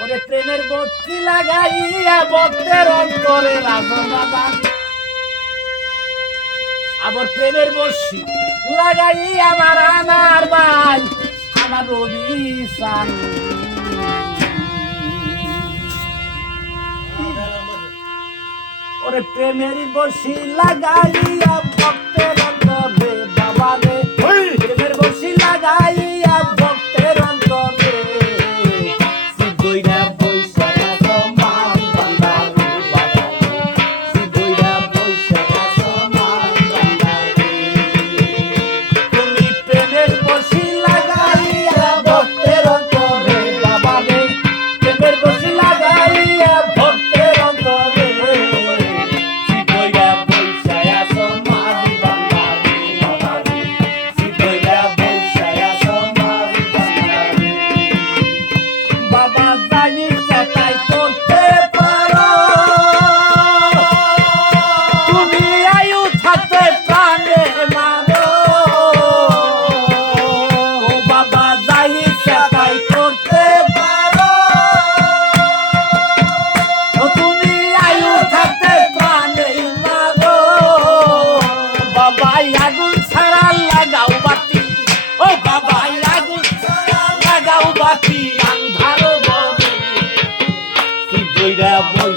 ওরে ট্রেনের বত্তি লাগাইয়া অন্তরে আবার ট্রেনের লাগাই আমার আনার বাই আমার রবি সান। ওরে প্রেমের বসি লাগাইয়া ভক্তের অন্তর আগুন ছাড়া লাগাও বাতি। ও বাবা আগুন ছাড়া লাগাও বাতি আন্ধার বনে বইরা বই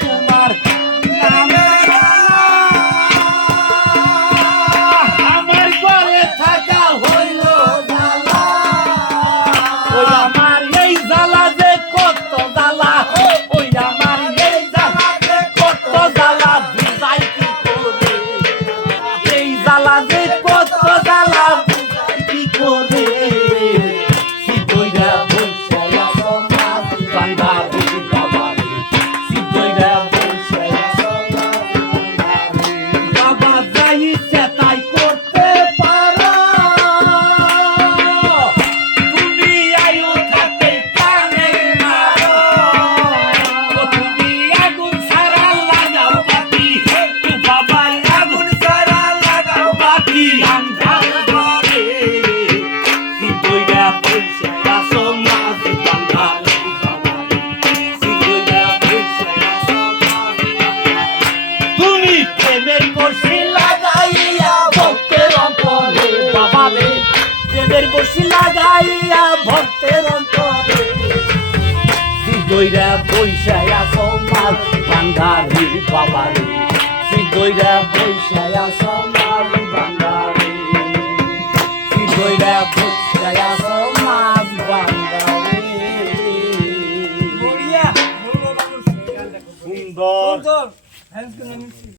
tú করছি লাগাইয়া ভক্তের অন্তরে। সিদইরা বৈশায় আসমাল বান্ধারি বাবারে। সিদইরা বৈশায় আসমাল বান্ধারে সিদইরা বৈশায় আসমাল বান্ধারে সুন্দর। সুন্দর।